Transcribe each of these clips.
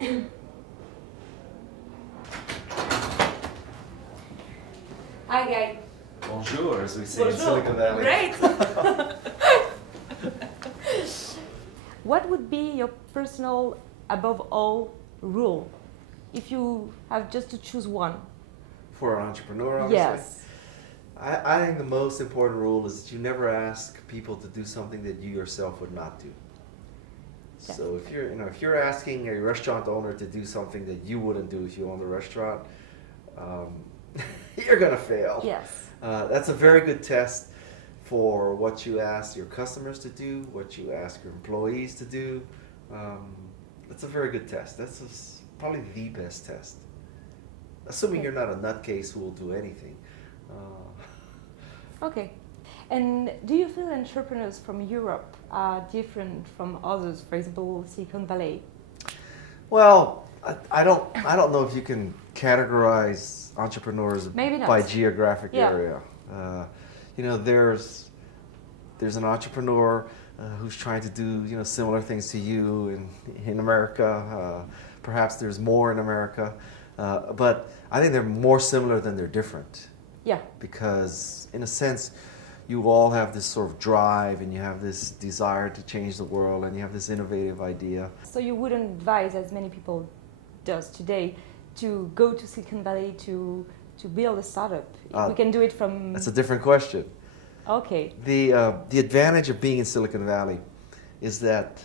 Hi, Guy. Bonjour, as we say Bonjour. in Silicon Valley. Great. What would be your personal, above all, rule if you have just to choose one? For an entrepreneur, obviously. Yes. I think the most important rule is that you never ask people to do something that you yourself would not do. Yeah. So if you're asking a restaurant owner to do something that you wouldn't do if you owned a restaurant, you're gonna fail. Yes. That's a very good test for what you ask your customers to do, what you ask your employees to do. That's a very good test. That's probably the best test. Assuming you're not a nutcase who will do anything. Okay. And do you feel entrepreneurs from Europe are different from others, for example, Silicon Valley? Well, I don't know if you can categorize entrepreneurs by geographic area. There's an entrepreneur who's trying to do similar things to you in America. Perhaps there's more in America, but I think they're more similar than they're different. Yeah. Because in a sense, you all have this sort of drive, and you have this desire to change the world, and you have this innovative idea. So you wouldn't advise, as many people does today, to go to Silicon Valley to build a startup? We can do it from... That's a different question. Okay. The advantage of being in Silicon Valley is that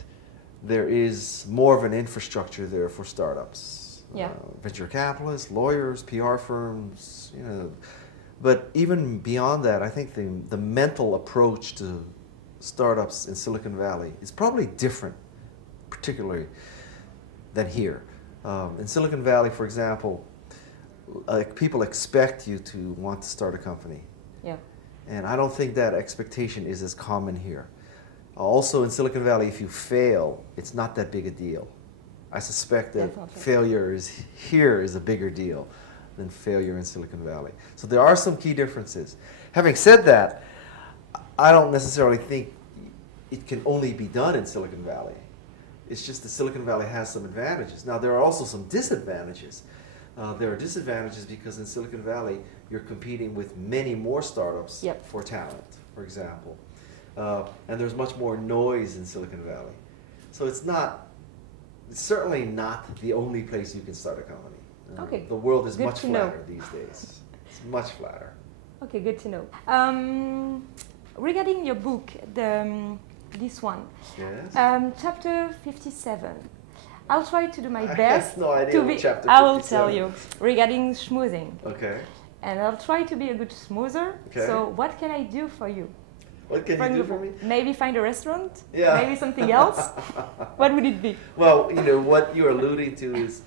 there is more of an infrastructure there for startups. Yeah. Venture capitalists, lawyers, PR firms, But even beyond that, I think the mental approach to startups in Silicon Valley is probably different, particularly than here. In Silicon Valley, for example, people expect you to want to start a company. Yeah. And I don't think that expectation is as common here. Also in Silicon Valley, if you fail, it's not that big a deal. I suspect that failure here is a bigger deal than failure in Silicon Valley. So there are some key differences. Having said that, I don't necessarily think it can only be done in Silicon Valley. It's just that Silicon Valley has some advantages. Now, there are also some disadvantages. There are disadvantages because in Silicon Valley, you're competing with many more startups for talent, for example. And there's much more noise in Silicon Valley. So it's certainly not the only place you can start a company. Okay. The world is Good much flatter these days. It's much flatter. Okay, good to know. Regarding your book, this one, yes. Chapter 57. I'll try to do my best. I have no idea what chapter 57. I will tell you regarding schmoozing. Okay. And I'll try to be a good schmoozer. Okay. So what can I do for you? What can you do for me? Maybe find a restaurant? Yeah. Maybe something else? What would it be? Well, what you're alluding to is,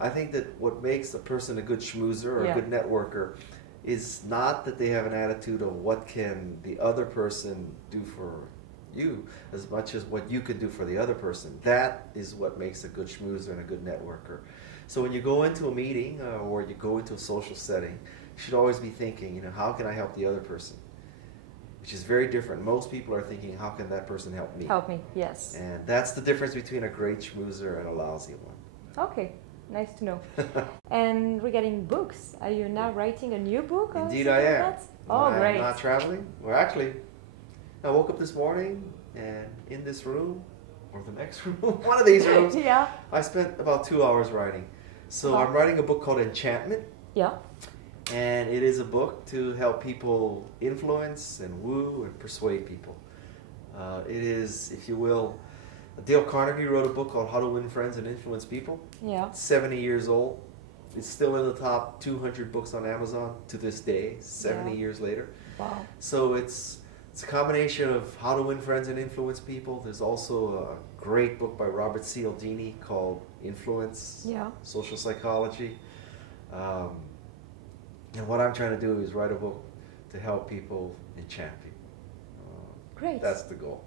I think that what makes a person a good schmoozer or a good networker is not that they have an attitude of what can the other person do for you as much as what you can do for the other person. That is what makes a good schmoozer and a good networker. So when you go into a meeting or you go into a social setting, you should always be thinking, how can I help the other person? Which is very different. Most people are thinking, how can that person help me? Help me, yes. And that's the difference between a great schmoozer and a lousy one. Okay. Nice to know. And regarding books, are you now writing a new book? Indeed I am. Oh, great. I'm not traveling. Well, actually, I woke up this morning and in this room, or the next room, one of these rooms, I spent about 2 hours writing. So I'm writing a book called Enchantment. Yeah. And it is a book to help people influence and woo and persuade people. It is, if you will, Dale Carnegie wrote a book called How to Win Friends and Influence People. Yeah. 70 years old. It's still in the top 200 books on Amazon to this day, 70 years later. Wow. So it's a combination of how to win friends and influence people. There's also a great book by Robert Cialdini called Influence, Social Psychology. And what I'm trying to do is write a book to help people enchant people. Great. That's the goal.